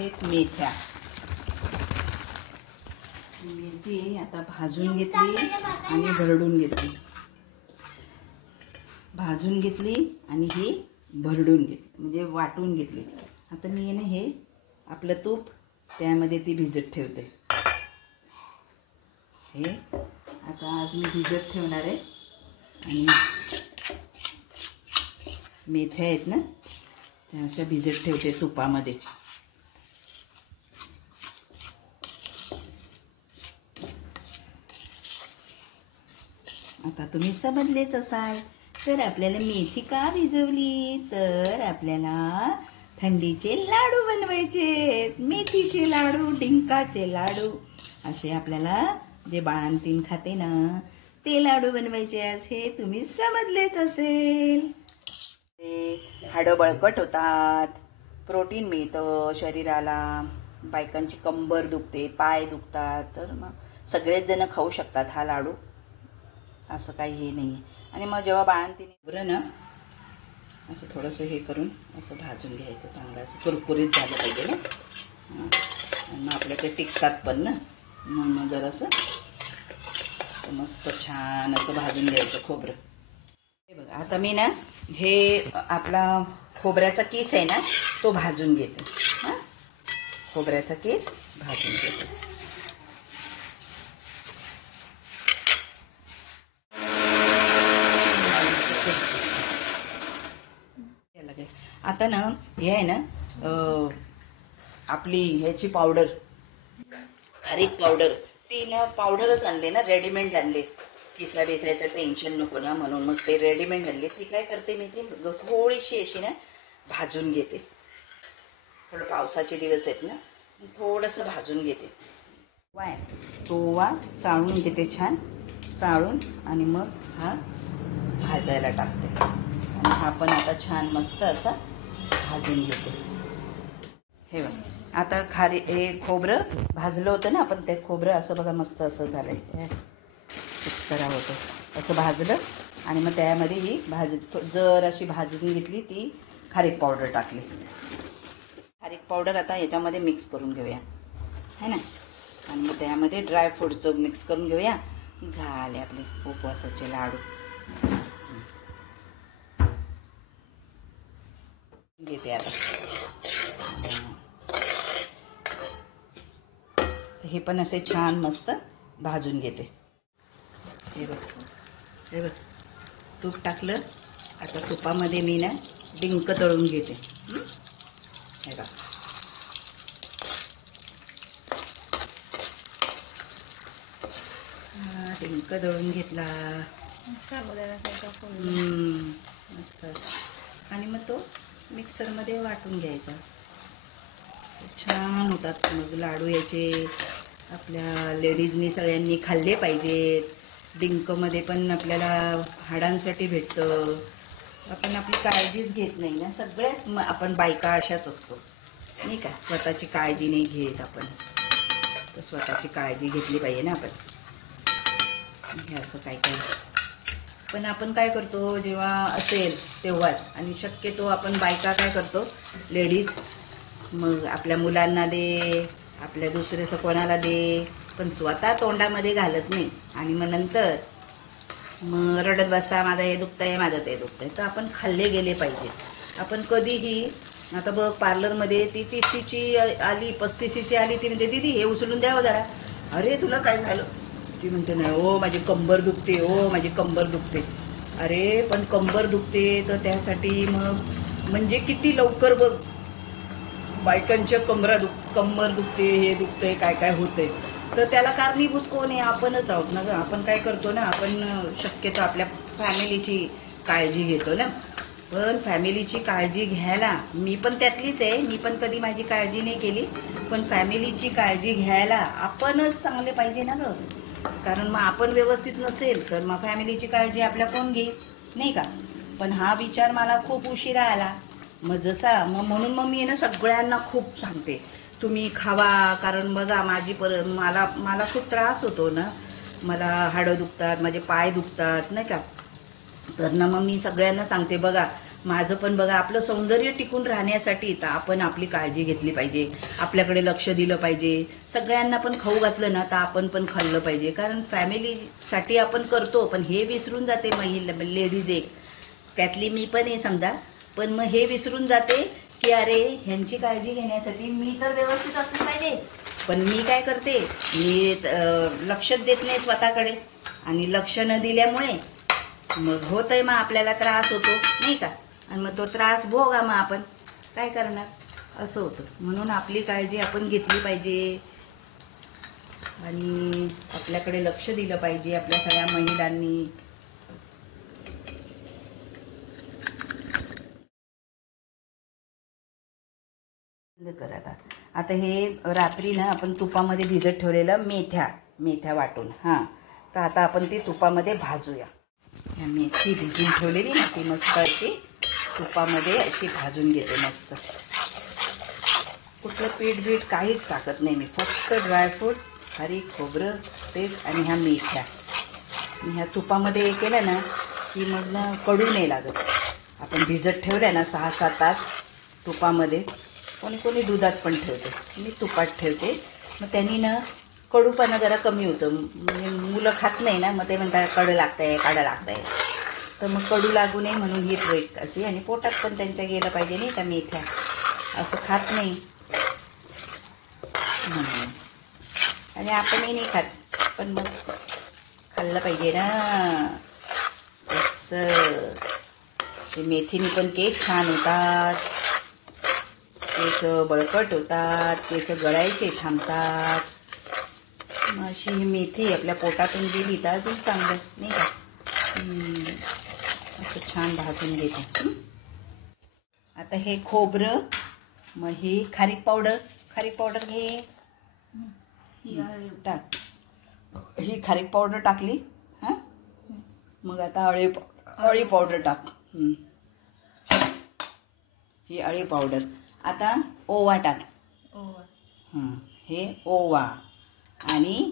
आहेत मेथ्या. मेथी आता भाजून घेतली आणि भरडून घेतली. भाजून घेतली आणि ही भरडून घेतली, म्हणजे वाटून घेतली. आता मी ना हे आपलं तूप त्यामध्ये ती भिजत ठेवते. हे आता आज मी भिजत ठेवणार आहे. आणि मेथ्या आहेत ना त्या अशा भिजत ठेवते तुपामध्ये. आता तुम्ही समजलेच असाल. तर आपल्याला मेथी का भिजवली, तर आपल्याला थंडीचे लाडू बनवायचे. मेथीचे लाडू, डिंकाचे लाडू, असे आपल्याला जे बाळंतीण खाते ना ते लाडू बनवायचे. आज हे तुम्ही समजलेच असेल. ते हाडं बळकट होतात, प्रोटीन मिळतं शरीराला. बायकांची कंबर दुखते, पाय दुखतात, तर मग सगळेच जण खाऊ शकतात हा लाडू, असं काही हे नाही आहे. आणि मग जेव्हा बाळंतीण बरं ना असं थोडंसं हे करून असं भाजून घ्यायचं, चांगलं असं कुरकुरीत झालं पाहिजे ना. आणि मग आपल्या ते टिकतात पण ना, मग जरासं मस्त छान असं भाजून घ्यायचं खोबरं. हे बघा आता मी ना हे आपला खोबऱ्याचा किस आहे ना तो भाजून घेते. हां, खोबऱ्याचा किस भाजून घेते. आता ना हे आहे ना आपली ह्याची पावडर, खारीक पावडर, ती ना पावडरच आणली ना, रेडीमेड आणले. किसला बेसायचं टेन्शन नको ना म्हणून मग ते रेडीमेड आणले. ती काय करते मी, ती थोडीशी अशी ना भाजून घेते. थोडं पावसाचे दिवस आहेत ना, थोडंसं भाजून घेते. तोवा चाळून घेते, छान चाळून, आणि मग हा भाजायला टाकते. आणि हा पण आता छान मस्त असा भाजून घेते. हे बघ आता हे खोबरं भाजलं होतं ना आपण, ते खोबरं असं बघा मस्त असं झालंय. करावं होतं असं भाजलं. आणि मग त्यामध्ये ही जर अशी भाजून घेतली, ती खारीक पावडर टाकली. खारीक पावडर आता याच्यामध्ये मिक्स करून घेऊया, है ना. आणि मग त्यामध्ये ड्रायफ्रूटचं मिक्स करून घेऊया. झाले आपले उपवासाचे लाडू. घेते आता हे पण असे छान मस्त भाजून घेते. हे बघ तूप टाकलं. आता तुपामध्ये मी ना डिंक तळून घेते. हे बघ डिंक तळून घेतला मस्त. आणि मग तो मिक्सरमध्ये वाटून घ्यायचा. छान होतात मग लाडू याचे. आपल्या लेडीजनी सगळ्यांनी खाल्ले पाहिजेत. डिंकमध्ये पण आपल्याला हाडांसाठी भेटतं. आपण आपली काळजीच घेत नाही ना. सगळ्यात आपण बायका अशाच असतो नाही का, स्वतःची काळजी नाही घेत आपण. तर स्वतःची काळजी घेतली पाहिजे ना आपण. हे असं काय काय पण आपण काय करतो जेव्हा असेल तेव्हाच. आणि शक्यतो आपण बायका काय करतो लेडीज, मग आपल्या मुलांना दे, आपल्या दुसऱ्याचं कोणाला दे, पण स्वतः तोंडामध्ये घालत नाही. आणि मग नंतर मग रडत बसता, माझं हे दुखतंय, माझं ते दुखतंय. तर आपण खाल्ले गेले पाहिजे. आपण कधीही आता बघ पार्लरमध्ये ती 30ची आली, 35ची आली, ती म्हणते दीदी हे उचलून द्यावं जरा. अरे तुला काय झालं, ती म्हणते नाही ओ माझी कंबर दुखते, ओ माझी कंबर दुखते. अरे पण कंबर दुखते तर त्यासाठी मग म्हणजे किती लवकर बघ बायकांच्या कंबर दुखते, हे दुखते, काय काय होते. तर त्याला कारणीभूत कोण आहे, आपणच आहोत ना ग. आपण काय करतो ना, आपण शक्यतो आपल्या फॅमिलीची काळजी घेतो ना. पण फॅमिलीची काळजी घ्यायला मी पण त्यातलीच आहे. मी पण कधी माझी काळजी नाही केली. पण फॅमिलीची काळजी घ्यायला आपणच चांगले पाहिजे ना ग. कारण मग आपण व्यवस्थित नसेल तर मग फॅमिलीची काळजी आपल्या कोण घेईल, नाही का. पण हा विचार मला खूप उशिरा आला. मग जसा म्हणून मग मी ना सगळ्यांना खूप सांगते तुम्ही खावा. कारण बघा मला खूप त्रास होतो ना. मला हाडं दुखतात, माझे पाय दुखतात नाही का. तर ना मग मी सगळ्यांना सांगते बघा माझं पण बघा, आपलं सौंदर्य टिकून राहण्यासाठी तर आपण आपली काळजी घेतली पाहिजे, आपल्याकडे लक्ष दिलं पाहिजे. सगळ्यांना पण खाऊ घातलं ना तर आपण पण खाल्लं पाहिजे, कारण फॅमिलीसाठी आपण करतो. पण हे विसरून जाते महिला लेडीज, एक त्यातली मी पण आहे समजा. पण मग हे विसरून जाते की अरे ह्यांची काळजी घेण्यासाठी मी तर व्यवस्थित असली पाहिजे. पण मी काय करते, मी लक्षच देत नाही स्वतःकडे, आणि लक्ष न दिल्यामुळे मग होतंय, मग आपल्याला त्रास होतो नाही का. आणि मग तो त्रास भोगा, मग आपण काय करणार, असं होतं. म्हणून आपली काळजी आपण घेतली पाहिजे आणि आपल्याकडे लक्ष दिलं पाहिजे आपल्या सगळ्या महिलांनी. कर आता हे रात्री ना आपण तुपामध्ये भिजत ठेवलेलं मेथ्या वाटून, हां, तर आता आपण ती तुपामध्ये भाजूया. ह्या मेथी भिजून ठेवलेली ना ती मस्त अशी तुपामध्ये अशी भाजून घेते मस्त. कुठलं पीठ काहीच टाकत नाही मी, फक्त ड्रायफ्रूट, खारीक, खोबरं तेच आणि ह्या मेथ्या. ह्या तुपामध्ये हे केलं ना की मग ना कडू नाही लागत. आपण भिजत ठेवल्या ना 6-7 तास तुपामध्ये, कोणी दुधात पण ठेवते, मी तुपात ठेवते. मग त्यांनी ना कडूपणा जरा कमी होतं. म्हणजे मुलं खात नाही ना, मग ते म्हणतात कडू लागतंय. तर मग कडू लागू नये म्हणून ही ट्रेक अशी, आणि पोटात पण त्यांच्या गेलं पाहिजे नाही का, मेथ्या असं खात नाही म्हणून. आणि आपणही नाही खात, पण मग खाल्लं पाहिजे ना असं. ते मेथीने पण केस छान होतात, केस बळकट होतात, केस गळायचे थांबतात. मग अशी ही मेथी आपल्या पोटातून गेली तर अजून चांगलं नाही का. असं छान भाजून घेते. आता हे खोबरं, मग ही खारीक पावडर घे, टाक. ही खारीक पावडर टाकली, हां. मग आता अळी पावडर टाक. ही अळी पावडर. आता ओवा टाक. हां, हे ओवा आणि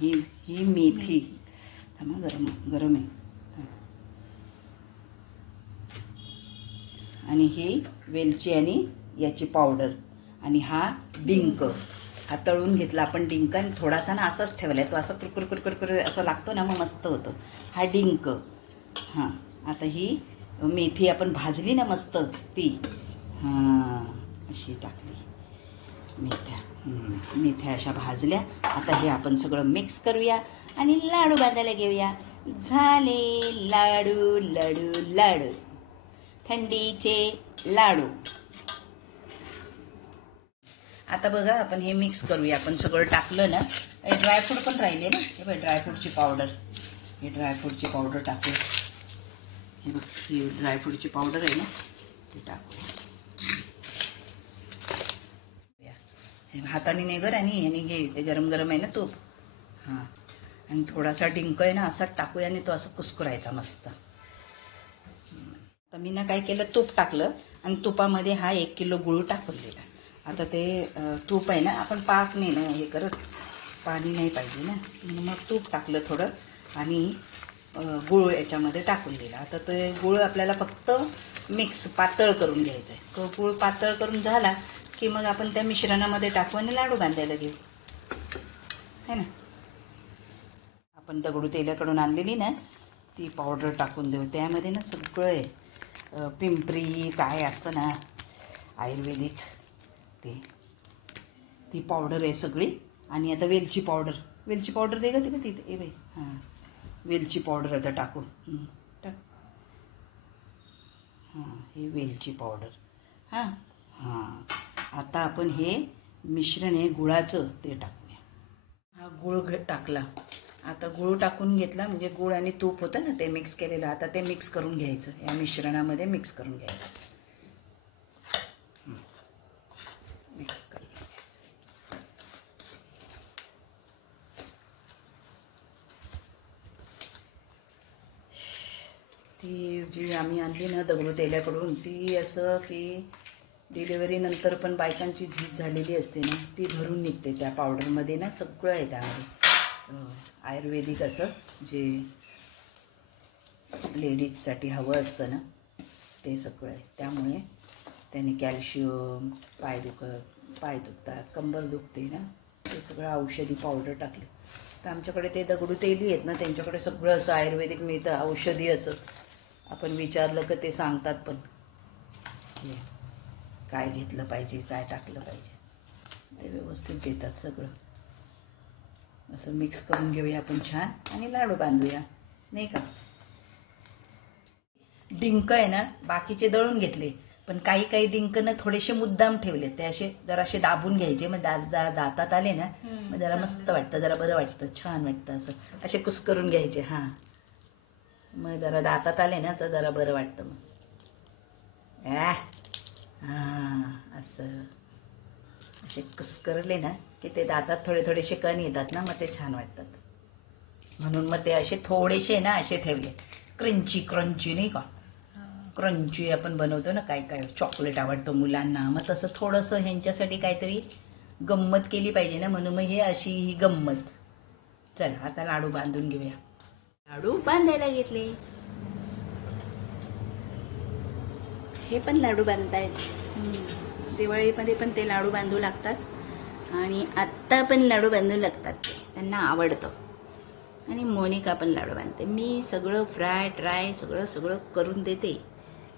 ही मेथी. थांबा, गरम आहे. आणि ही वेलची आणि याची पावडर, आणि हा डिंक. हा तळून घेतला आपण डिंक, आणि थोडासा ना असंच ठेवला आहे, तो असं कुरकुर असं लागतो ना, मग मस्त होतं हा डिंक. हां, आता ही मेथी आपण भाजली ना मस्त ती, हां, अशी टाकली मेथ्या अशा भाजल्या. आता हे आपण सगळं मिक्स करूया आणि लाडू बांधायला घेऊया. झाले लाडू लाडू लाडू, थंडीचे लाडू. आता बघा आपण हे मिक्स करूया. आपण सगळं टाकलं ना, ड्रायफ्रूट पण राहिले ना, हे बघ ड्रायफ्रूटची पावडर, हे ड्रायफ्रूटची पावडर टाकू. हे बघ ही ड्रायफ्रूटची पावडर आहे ना, ते टाकूया. हाताने नाही गर, आणि ह्याने घे, ते गरम गरम आहे ना तूप. हां, आणि थोडासा डिंक आहे ना असाच टाकूया, आणि तो असं कुस्कुरायचा मस्त. तर मी ना काय केलं, तूप टाकलं आणि तुपामध्ये हा 1 किलो गूळ टाकून दिला. आता ते तूप आहे ना, आपण पाक नाही ना हे करत, पाणी नाही पाहिजे ना, मग तूप टाकलं थोडं आणि गूळ याच्यामध्ये टाकून दिला. आता ते गूळ आपल्याला फक्त मिक्स पातळ करून घ्यायचं आहे. तो गूळ पातळ करून झाला की मग आपण त्या मिश्रणामध्ये टाकू आणि लाडू बांधायला घेऊ, है ना. आपण दगडू तेलाकडून आणलेली ना ती पावडर टाकून देऊ. त्यामध्ये ना सगळं आहे, पिंपरी काय असतं ना आयुर्वेदिक, ती पावडर आहे सगळी. आणि आता वेलची पावडर दे का तिथे, ए बाई, हां, वेलची पावडर आता टाकू. टाक. हां, हे वेलची पावडर. हां, आता आपण हे मिश्रण आहे गुळाचं ते टाकूया. हा गुळ टाकला. आता गुळ टाकून घेतला, म्हणजे गुळ आणि तूप होतं ना ते मिक्स केलेलं. आता ते मिक्स करून घ्यायचं, या मिश्रणामध्ये मिक्स करून घ्यायचं. मिक्स करून घ्यायचं. ती जी आम्ही आणली ना दगडू तेल्याकडून, ती असं की डिलिव्हरीनंतर पण बायकांची झीज झालेली असते ना, ती भरून निघते त्या पावडरमध्ये ना. सगळं आहे त्यामध्ये आयुर्वेदिक असं, जे लेडीजसाठी हवं असतं ना ते सगळं आहे. त्यामुळे त्याने कॅल्शियम, पाय दुखतात, कंबर दुखते ना, ते सगळं औषधी पावडर टाकले. तर आमच्याकडे ते दगडू तेली आहेत ना, त्यांच्याकडे सगळं असं आयुर्वेदिक मिळतं, औषधी असं. आपण विचारलं की ते सांगतात पण काय घेतलं पाहिजे, काय टाकलं पाहिजे, ते व्यवस्थित देतात सगळं. असं मिक्स करून घेऊया आपण छान आणि लाडू बांधूया, नाही का. डिंक आहे ना, बाकीचे दळून घेतले, पण काही काही डिंकनं थोडेसे मुद्दाम ठेवले. ते असे जरासे दाबून घ्यायचे, मग दातात आले ना, मग जरा मस्त वाटतं, जरा बरं वाटतं, छान वाटतं. असं असे कुस्करून घ्यायचे. हां, मग जरा दातात आले ना तर जरा बरं वाटतं. मग हां, असं असे कुस्करले ना की ते दातात थोडे थोडेसे कण येतात ना, मग ते छान वाटतात. म्हणून मग ते असे थोडेसे ना असे ठेवले. क्रंची क्रंची नाही का, क्रंची आपण बनवतो ना, काय काय चॉकलेट आवडतं मुलांना, मग तसं थोडंसं ह्यांच्यासाठी काहीतरी गंमत केली पाहिजे ना, म्हणून मग हे अशी ही गंमत. चला आता लाडू बांधून घेऊया. लाडू बांधायला घेतले. हे पण लाडू बांधतायत. दिवाळीमध्ये पण ते लाडू बांधू लागतात आणि आत्ता पण लाडू बांधू लागतात. त्यांना आवडतं. आणि मोनिका पण लाडू बांधते. मी सगळं फ्राय ट्राय सगळं करून देते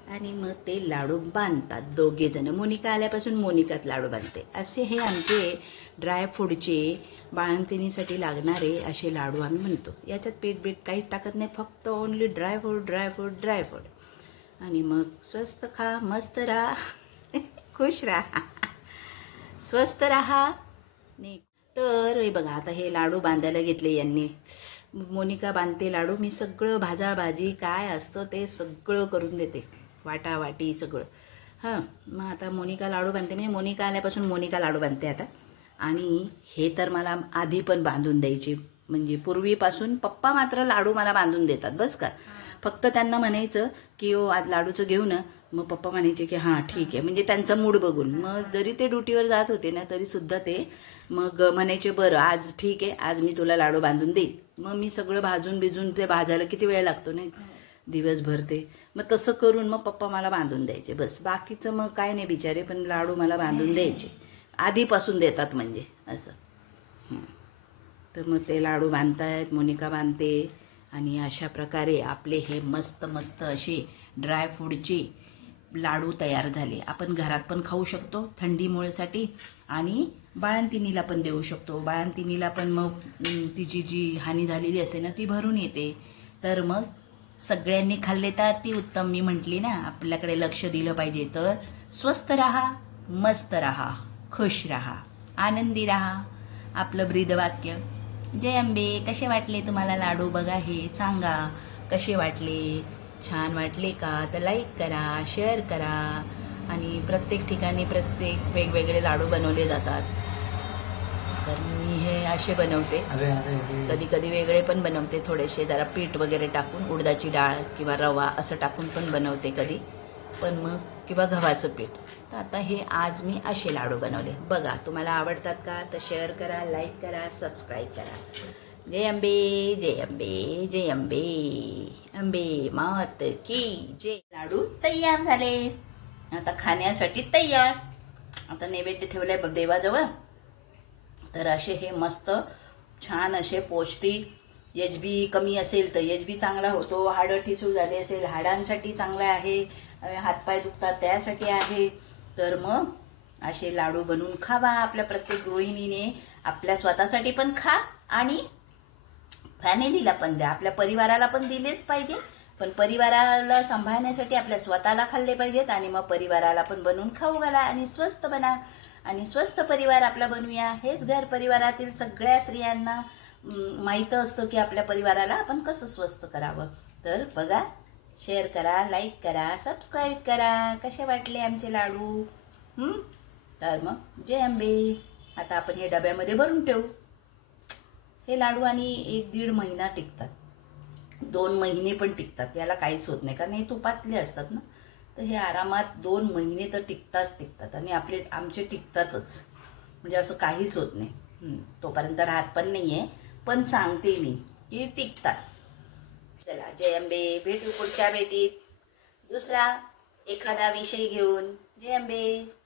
आणि मग ते लाडू बांधतात दोघेजण. मोनिका आल्यापासून मोनिकात लाडू बांधते. असे हे आमचे ड्रायफ्रूटचे बाळंतिणीसाठी लागणारे असे लाडू आम्ही म्हणतो. याच्यात पीठ काहीच टाकत नाही, फक्त ओन्ली ड्रायफ्रूट. आणि मग स्वस्त खा, मस्त राहा, खुश राहा, स्वस्त राहा. नाही तर हे बघा, आता हे लाडू बांधायला घेतले यांनी. मोनिका बांधते लाडू, मी सगळं भाजी काय असतं ते सगळं करून देते, वाटावाटी सगळं. हां, मग आता मोनिका लाडू बांधते, म्हणजे मोनिका आल्यापासून मोनिका लाडू बांधते आता. आणि हे तर मला आधी पण बांधून द्यायचे, म्हणजे पूर्वीपासून. पप्पा मात्र लाडू मला बांधून देतात बस का. फक्त त्यांना म्हणायचं की ओ आज लाडूचं घेऊ ना, मग पप्पा म्हणायचे की हां ठीक आहे, म्हणजे त्यांचा मूड बघून. मग जरी ते ड्युटीवर जात होते ना तरी सुद्धा ते मग म्हणायचे बरं आज ठीक आहे, आज मी तुला लाडू बांधून देईन. मग मी सगळं भाजून बिजून, ते भाजायला किती वेळ लागतो नाही, दिवसभर ते. मग तसं करून मग पप्पा मला बांधून द्यायचे बस. बाकीचं मग काय नाही बिचारे, पण लाडू मला बांधून द्यायचे, आधीपासून देतात म्हणजे असं. तर मग ते लाडू बांधतायत, मोनिका बांधते. आणि अशा प्रकारे आपले हे मस्त मस्त असे ड्रायफ्रूटचे लाडू तयार झाले. आपण घरात पण खाऊ शकतो थंडीमुळेसाठी आणि बाळंतिणीला पण देऊ शकतो. बाळंतिणीला पण मग तिची जी हानी झालेली असते ना ती भरून येते. तर मग सगळ्यांनी खाल्ले तर ती उत्तम. मी म्हटली ना, आपल्याकडे लक्ष दिलं पाहिजे. तर स्वस्त राहा, मस्त राहा, खुश राहा, आनंदी राहा, आपलं ब्रीदवाक्य. जय अंबे. कसे वाटले तुम्हाला लाडू? बघा हे सांगा कसे वाटले. छान वाटले का तर लाईक करा, शेअर करा. आणि प्रत्येक ठिकाणी प्रत्येक वेगवेगळे लाडू बनवले जातात. तर मी हे असे बनवते, कधी कधी वेगळे पण बनवते, थोडेसे जरा पीठ वगैरे टाकून, उडदाची डाळ किंवा रवा असं टाकून पण बनवते कधी, पण मग किंवा गव्हाचं पीठ. तर आता हे आज मी असे लाडू बनवले. बघा तुम्हाला आवडतात का तर शेअर करा, लाईक करा, सबस्क्राईब करा. जय अंबे, जय अंबे, जय अंबे, अंबे मात की जय. लाडू तयार झाले, आता खाण्यासाठी तयार. आता नैवेद्य ठेवलाय देवाजवळ. तर असे हे मस्त छान असे पौष्टिक, एचबी कमी असेल तर एचबी चांगला होतो, हाडं ठिसूळ झाले असेल हाडांसाठी चांगलं आहे, हातपाय दुखतात त्यासाठी आहे. तर मग असे लाडू बनवून खावा. आपल्या प्रत्येक गृहिणीने आपल्या स्वतःसाठी पण खा आणि फॅमिलीला पण द्या, आपल्या परिवाराला पण दिलेच पाहिजे. पण परिवाराला सांभाळण्यासाठी आपल्या स्वतःला खाल्ले पाहिजेत आणि मग परिवाराला पण बनवून खाऊ घाला. आणि स्वस्त बना आणि स्वस्त परिवार आपला बनवूया. हेच घर परिवारातील सगळ्या स्त्रियांना माहीत असतं की आपल्या परिवाराला आपण कसं स्वस्त करावं. तर बघा, शेअर करा, लाईक करा, सबस्क्राईब करा. कसे वाटले आमचे लाडू? तर मग जय अंबे. आता आपण हे डब्यामध्ये भरून ठेवू. हे लाडू आणि 1-1.5 महिना टिकतात, 2 महिने पण टिकतात. याला काहीच होत नाही, कारण हे तुपातले असतात ना. तर हे आरामात 2 महिने तर टिकतात. आणि आमचे टिकतातच, म्हणजे असं काहीच होत नाही. तोपर्यंत राहत पण नाही आहे, पण सांगते मी की टिकतात. चला जय अंबे. भेटू पुढच्या भेटीत दुसरा एखादा विषय घेऊन. जय अंबे.